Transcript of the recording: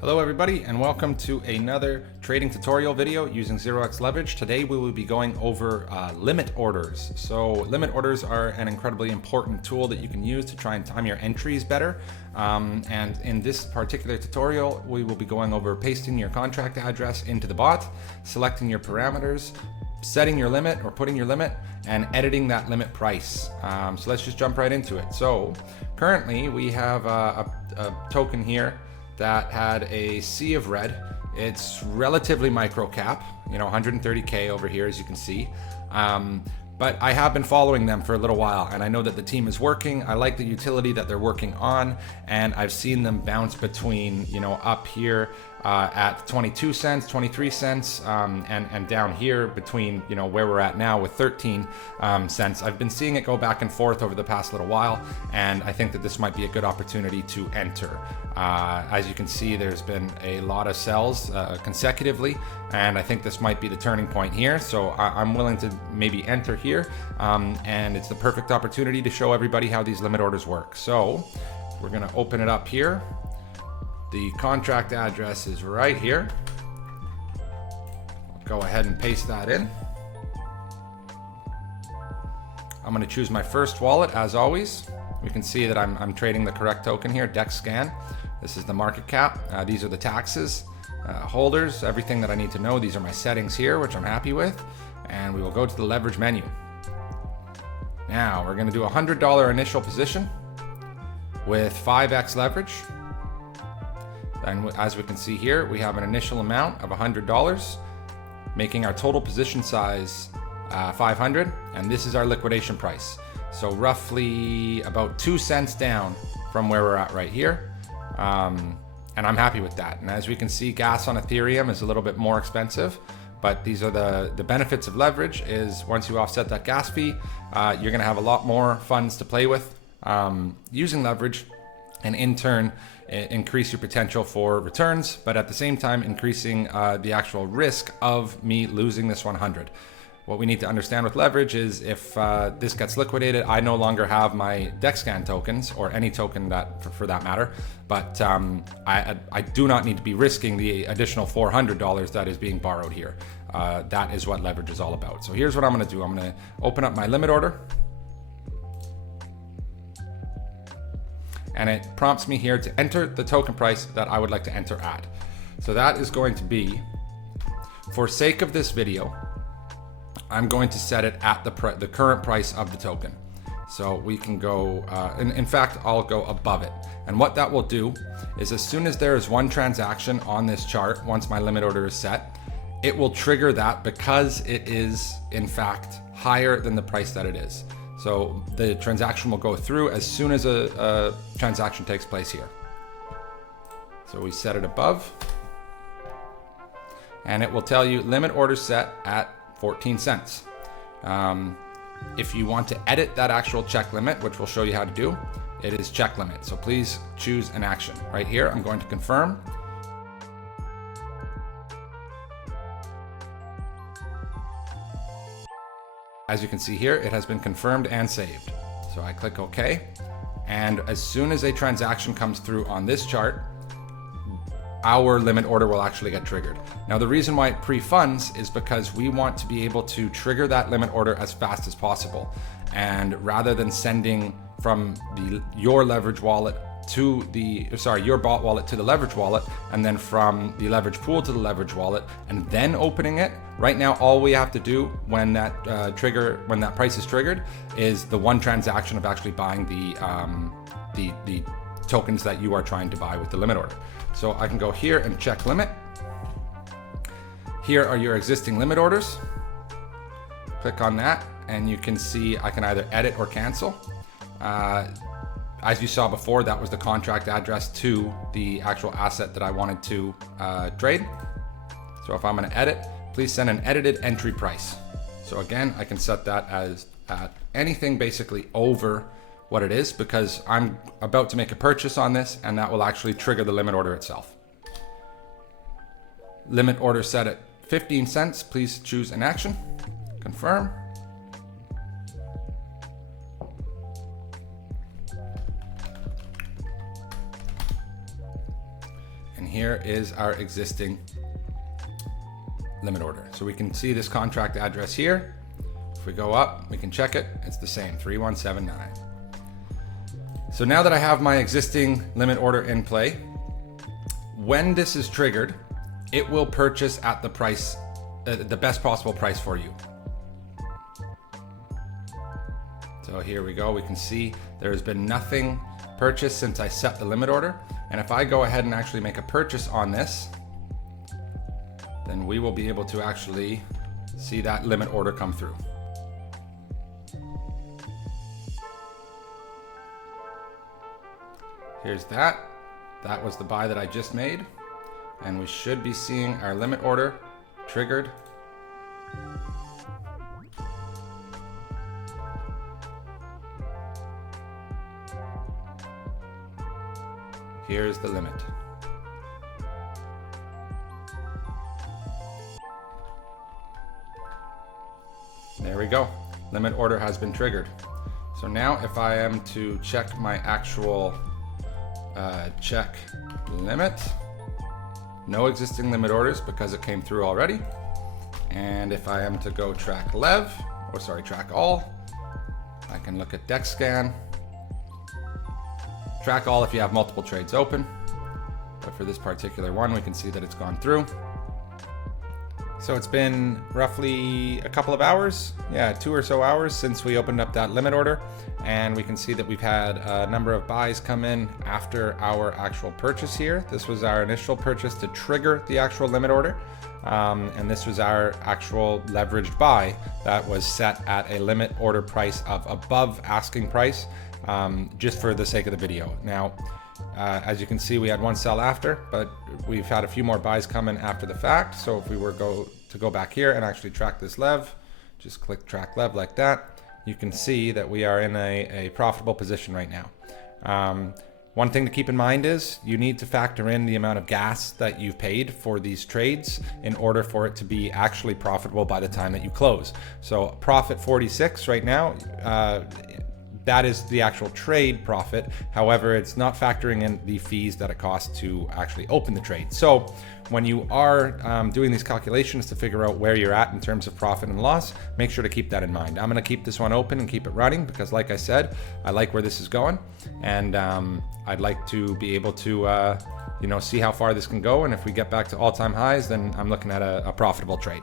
Hello everybody, and welcome to another trading tutorial video using 0xLeverage. Today we will be going over limit orders. So limit orders are an incredibly important tool that you can use to try and time your entries better. And in this particular tutorial, we will be going over pasting your contract address into the bot, selecting your parameters, setting your limit or putting your limit, and editing that limit price. So let's just jump right into it. So currently we have a token here that had a sea of red. It's relatively micro cap, 130K over here, as you can see. But I have been following them for a little while, and I know that the team is working. I like the utility that they're working on, and I've seen them bounce between, up here at 22 cents, 23 cents, and down here between, where we're at now with 13 cents. I've been seeing it go back and forth over the past little while, and I think that this might be a good opportunity to enter. As you can see, there's been a lot of sells consecutively, and I think this might be the turning point here. So I'm willing to maybe enter here, and it's the perfect opportunity to show everybody how these limit orders work. So we're gonna open it up here. The contract address is right here. I'll go ahead and paste that in. I'm gonna choose my first wallet as always. We can see that I'm trading the correct token here, DEX scan. This is the market cap. These are the taxes, holders, everything that I need to know. These are my settings here, which I'm happy with. And we will go to the leverage menu. Now we're gonna do a $100 initial position with 5x leverage. And as we can see here, we have an initial amount of $100, making our total position size 500, and this is our liquidation price. So roughly about 2 cents down from where we're at right here. And I'm happy with that. And as we can see, gas on Ethereum is a little bit more expensive, but these are the benefits of leverage. Is once you offset that gas fee, you're gonna have a lot more funds to play with using leverage, and in turn increase your potential for returns, but at the same time increasing the actual risk of me losing this 100. What we need to understand with leverage is if this gets liquidated, I no longer have my DexScan tokens, or any token that for that matter, but I do not need to be risking the additional $400 that is being borrowed here. That is what leverage is all about. So here's what I'm gonna do. I'm gonna open up my limit order, and it prompts me here to enter the token price that I would like to enter at. So that is going to be, for sake of this video, I'm going to set it at the current price of the token. So we can go, in fact, I'll go above it. And what that will do is, as soon as there is one transaction on this chart, once my limit order is set, it will trigger that because it is in fact higher than the price that it is. So the transaction will go through as soon as a transaction takes place here. So we set it above, and it will tell you limit order set at 14 cents. If you want to edit that actual check limit, which we'll show you how to do, it is check limit. So please choose an action. Right here, I'm going to confirm. As you can see here, it has been confirmed and saved. So I click OK. And as soon as a transaction comes through on this chart, our limit order will actually get triggered. Now, the reason why it pre-funds is because we want to be able to trigger that limit order as fast as possible. And rather than sending from your leverage wallet to your bot wallet to the leverage wallet, and then from the leverage pool to the leverage wallet, and then opening it, right now all we have to do when that price is triggered is the one transaction of actually buying the tokens that you are trying to buy with the limit order. So I can go here and check limit. Here are your existing limit orders. Click on that, and you can see I can either edit or cancel. As you saw before, that was the contract address to the actual asset that I wanted to trade. So if I'm going to edit, please send an edited entry price. So again, I can set that as at anything basically over what it is, because I'm about to make a purchase on this, and that will actually trigger the limit order itself. Limit order set at 15 cents. Please choose an action. Confirm. And here is our existing limit order. So we can see this contract address here. If we go up, we can check it. It's the same, 3179. So now that I have my existing limit order in play, when this is triggered, it will purchase at the price, the best possible price for you. So here we go. We can see there's been nothing purchased since I set the limit order. And if I go ahead and actually make a purchase on this, then we will be able to actually see that limit order come through. Here's that. That was the buy that I just made. And we should be seeing our limit order triggered. Here's the limit. There we go. Limit order has been triggered. So now if I am to check my actual check limit, no existing limit orders because it came through already. And if I am to go track all, I can look at deck scan. Track all if you have multiple trades open. But for this particular one, we can see that it's gone through. So it's been roughly a couple of hours, 2 or so hours since we opened up that limit order. And we can see that we've had a number of buys come in after our actual purchase here. This was our initial purchase to trigger the actual limit order. And this was our actual leveraged buy that was set at a limit order price of above asking price, just for the sake of the video. Now, as you can see, we had one sell after, but we've had a few more buys come in after the fact. So if we were to go back here and actually track this lev, just click track lev like that, you can see that we are in a profitable position right now. One thing to keep in mind is you need to factor in the amount of gas that you've paid for these trades in order for it to be actually profitable by the time that you close. So profit 46 right now, that is the actual trade profit. However, it's not factoring in the fees that it costs to actually open the trade. So when you are doing these calculations to figure out where you're at in terms of profit and loss, make sure to keep that in mind. I'm gonna keep this one open and keep it running because, like I said, I like where this is going, and I'd like to be able to see how far this can go. And if we get back to all-time highs, then I'm looking at a profitable trade.